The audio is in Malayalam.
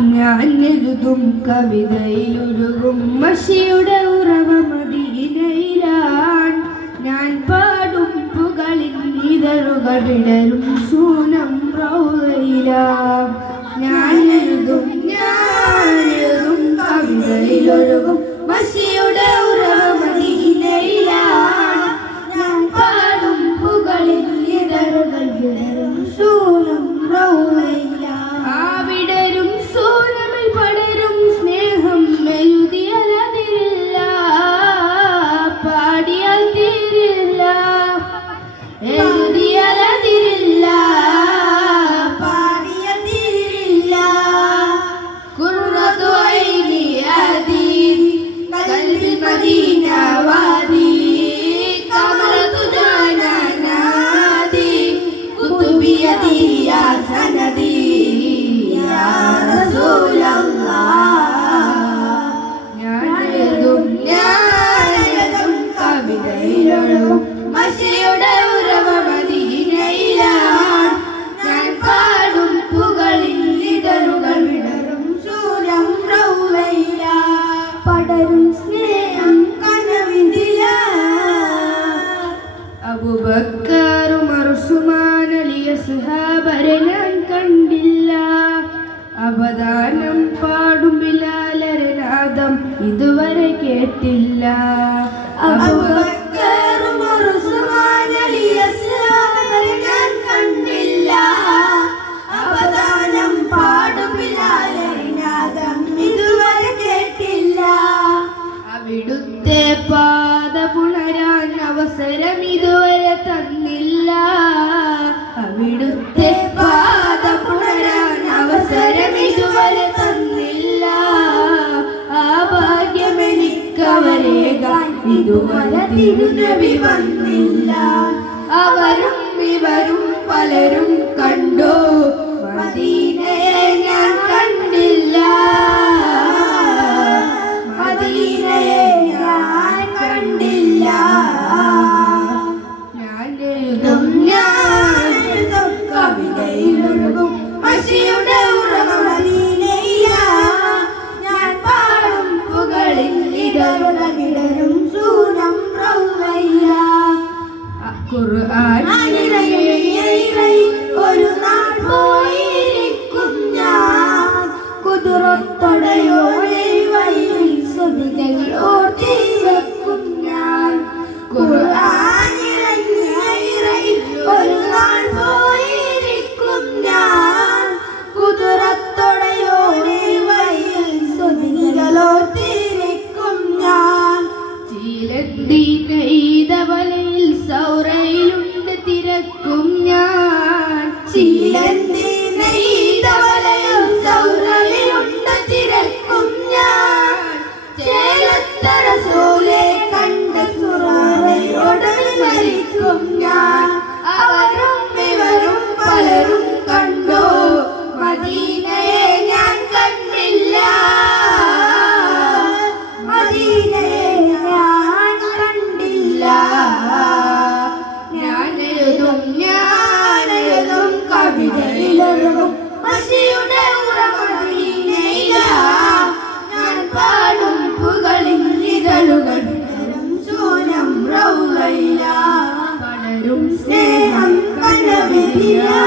ഞാൻ എഴുതും കവിതയിലൊരുകും മഷിയുടെ ഉറവ മദീനയിലാൻ. ഞാൻ പാടും പുകളിൽ ഇതളുകൾ വിടരും സൂനം റൗളയിലാം. ഞാൻ എഴുതും കവിതയിലൊരുകും മഷിയുടെ ഉറവ മദീനയിലാൻ. ഞാൻ പാടും പുകളിൽ ഇതളുകൾ വിടരും സൂനം റൗളയിലാം. ആ വിടരും സൂനമിൽ പടരും സ്നേഹം എഴുതിയാലതിരില്ല, പാടിയാൽ തീരില്ല. എഴുതിയാലതിരില്ല, പാടിയാൽ തീരില്ല. ഖുർറത്തു ഐനി അദീൻ ഖൽബി മദീന വാദി ഖമറത്തു ജനാനാദി കുതുബി യദി യാ സനദി മഷിയുടെ ഉറവ മദീനയിലാൻ. ഞാൻ പാടും പുകളിൽ ഇതളുകൾ വിടരും സൂരം റൗളയിലാൻ. പടരും സ്നേഹം കനവിന്ദിലാ. അബൂബക്കർ ഉമർ ഉസ്മാൻ അലി അസ്ഹാബരെ ഞാൻ കണ്ടില്ല. അവദാനം പാടും ബിലാലരെ നാദം ഇതുവരെ കേട്ടില്ല. അബൂബക്കർ ഉമർ ഉസ്മാൻ അലി അസ്ഹാബരെ ഞാൻ കണ്ടില്ല. അവദാനം പാടും ബിലാലരെ നാദം ഇതുവരെ കേട്ടില്ല. അവിടുത്തെ പാദ പുണരാൻ അവസരം ഇതുവരെ തന്നില്ല. അവിടുത്തെ പാദ പുണരാൻ അവസരം ഇതുവരെ തന്നില്ല. ആ ഭാഗ്യമെനിക്കവരേകാൻ ഇതുവരെ തിരുനബി വന്നില്ല. അവരും ഇവരും പലരും കണ്ടു, മദീനയെ ഞാൻ കണ്ടില്ല. മദീനയെ ഞാൻ കണ്ടില്ല. ഞാൻ എഴുതും കവിതയിലൊഴുകും മഷിയുടെ ഉറവ മദീനയിലാൻ. ഞാൻ പാടും പുകളിൽ ഇതളുകൾ വിടരും സൂനം റൗളയിലാൻ. ഖുർആൻ ഒരു നാൾ പോയിരിക്കും ഞാൻ. കുതിരത്തോടെയോടെ വഴിയിൽ സ്തുതികൾ ഓർത്തിരിക്കും ഞാൻ. ഖുർആൻ ഒരു നാൾ പോയിരിക്കും ഞാൻ. കുതിരത്തോടെയോടെ വഴിയിൽ സ്തുതികൾ ഓർത്തിരിക്കും ഞാൻ. ചീലത്തീനീതവലയിൽ സൗറയിലുണ്ട് തിരക്കും ഞാൻ. ചീലത്തീനീതവലയിൽ സൗറയിലുണ്ട് തിരക്കും ഞാൻ. ചേലത്ത റസൂലെ കണ്ട സുറാറയോട് മരിക്കും ഞാൻ. അവരും ഇവരും പലരും കണ്ടു, മദീനയെ ഞാൻ കണ്ടില്ല. മദീനയെ ഞാൻ കണ്ടില്ല. ഞാൻ എഴുതും കവിതയിലൊഴുകും മഷിയുടെ ഉറവ മദീനയിലാൻ. ഞാൻ പാടും പുകളിൽ ഇതളുകൾ വിടരും സൂനം റൗളയിലാൻ. പടരും സ്നേഹം കനവിന്ദിലാ.